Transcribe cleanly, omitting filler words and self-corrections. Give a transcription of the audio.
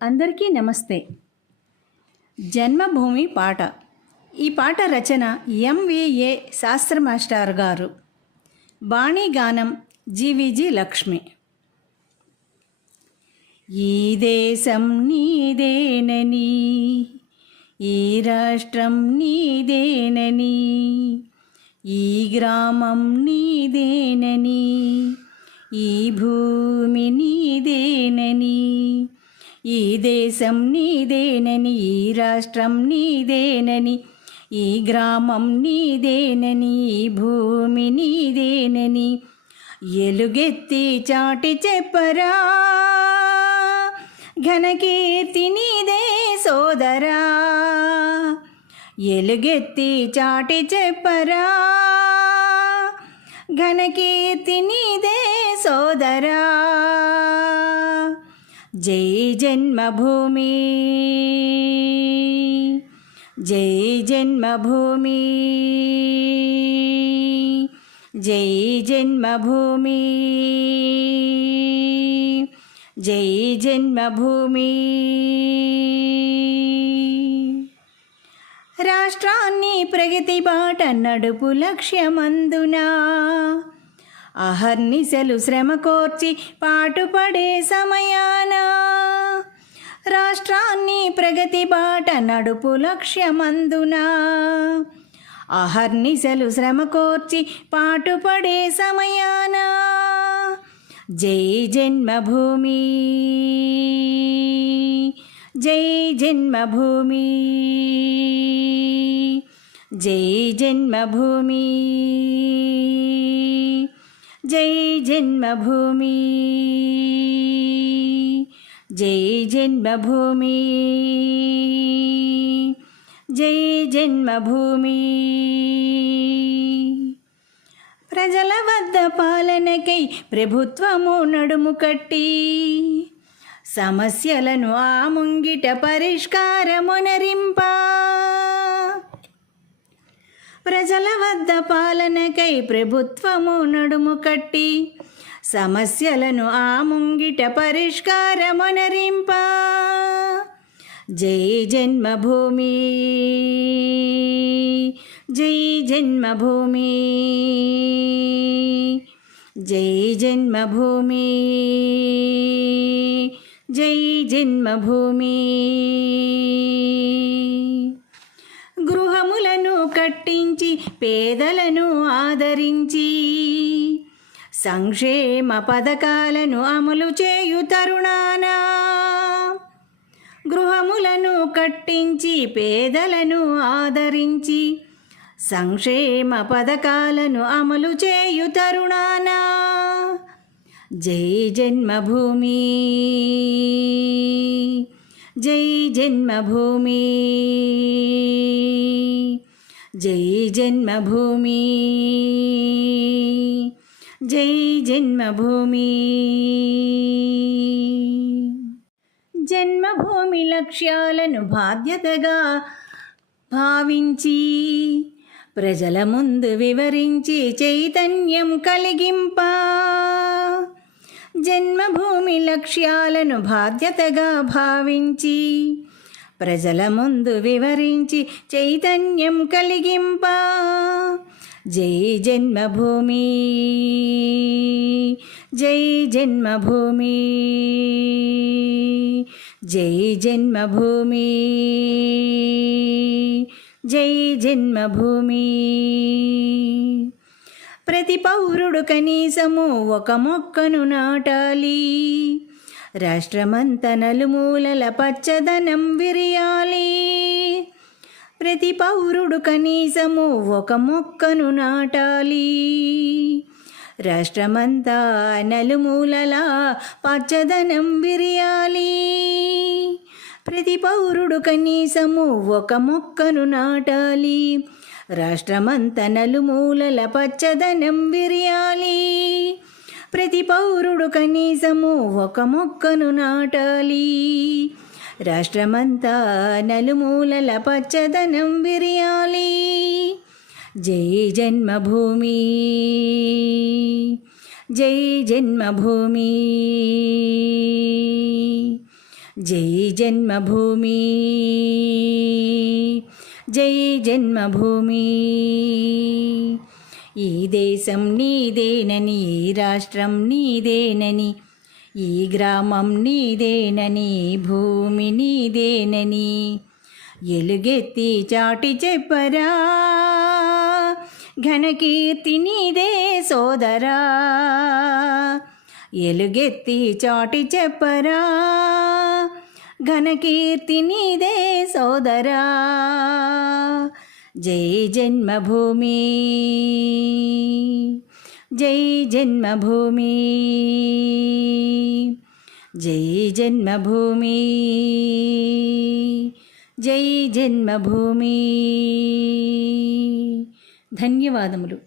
అందరికీ నమస్తే. జన్మభూమి పాట. ఈ పాట రచన ఎంవిఏ శాస్త్ర మాస్టర్ గారు. బాణీగానం జీవిజీ లక్ష్మి. ఈ దేశం నీదేనని, ఈ రాష్ట్రం నీదేనని, ఈ గ్రామం నీదేనని, ఈ భూమి నీదేనని, ఈ దేశం నీదేనని, ఈ రాష్ట్రం నీదేనని, ఈ గ్రామం నీదేనని, ఈ భూమి నీదేనని ఎలుగెత్తి చాటి చెప్పరా, ఘనకీర్తి నీదే సోదరా. ఎలుగెత్తి చాటి చెప్పరా, ఘనకీర్తి నీదే సోదరా. జై జన్మభూమి, జై జన్మభూమి, జై జన్మభూమి, జై జన్మభూమి. రాష్ట్రాన్ని ప్రగతి బాట నడుపు లక్ష్యమందునా, అహర్నిశలు శ్రమ కోర్చి పాటుపడే సమయాన. రాష్ట్రాన్ని ప్రగతి బాట నడుపు లక్ష్యమందునా, అహర్నిశలు శ్రమ కోర్చి పాటుపడే సమయాన. జై జన్మభూమి, జై జన్మభూమి, జై జన్మభూమి, జై జన్మభూమి, జై జన్మభూమి, జై జన్మభూమి. ప్రజల వద్ద పాలనకై ప్రభుత్వము నడుము కట్టి, సమస్యలను ఆ ముంగిట పరిష్కారమునరింప. ప్రజల వద్ద పాలనకై ప్రభుత్వము నడుము కట్టి, సమస్యలను ఆ ముంగిట పరిష్కారమునరింప. జై జన్మభూమి, జై జన్మభూమి, జై జన్మభూమి, జై జన్మభూమి. గృహములను కట్టించి పేదలను ఆదరించి, సంక్షేమ పథకాలను అమలు చేయు తరుణాన. గృహములను కట్టించి పేదలను ఆదరించి, సంక్షేమ పథకాలను అమలు చేయు తరుణాన. జై జన్మభూమి, జై జన్మభూమి, జై జన్మభూమి, జై జన్మభూమి. జన్మభూమి లక్ష్యాలను బాధ్యతగా భావించి, ప్రజల ముందు వివరించి చైతన్యం కలిగింప. జన్మభూమి లక్ష్యాలను బాధ్యతగా భావించి, ప్రజల ముందు వివరించి చైతన్యం కలిగింప. జై జన్మభూమి, జై జన్మభూమి, జై జన్మభూమి, జై జన్మభూమి. ప్రతి పౌరుడు కనీసము ఒక మొక్కను నాటాలి, రాష్ట్రమంతా నలుమూలల పచ్చదనం విరియాలి. ప్రతి పౌరుడు కనీసము ఒక మొక్కను నాటాలి, రాష్ట్రమంతా నలుమూలల పచ్చదనం విరియాలి. ప్రతి పౌరుడు కనీసము ఒక మొక్కను నాటాలి, రాష్ట్రమంతా నలుమూలల పచ్చదనం విరియాలి. ప్రతి పౌరుడు కనీసము ఒక మొక్కను నాటాలి, రాష్ట్రమంతా నలుమూలల పచ్చదనం విరియాలి. జై జన్మభూమి, జై జన్మభూమి, జై జన్మభూమి, జై జన్మభూమి. ఈ దేశం నీదేనని, ఈ రాష్ట్రం నీదేనని, ఈ గ్రామం నీదేనని, భూమి నీదేనని ఎలుగెత్తి చాటి చెప్పరా, ఘనకీర్తి నీదే సోదరా. ఎలుగెత్తి చాటి చెప్పరా, ఘనకీర్తి నీదే సోదరా. జై జన్మభూమి, జై జన్మభూమి, జై జన్మభూమి, జై జన్మభూమి. ధన్యవాదములు.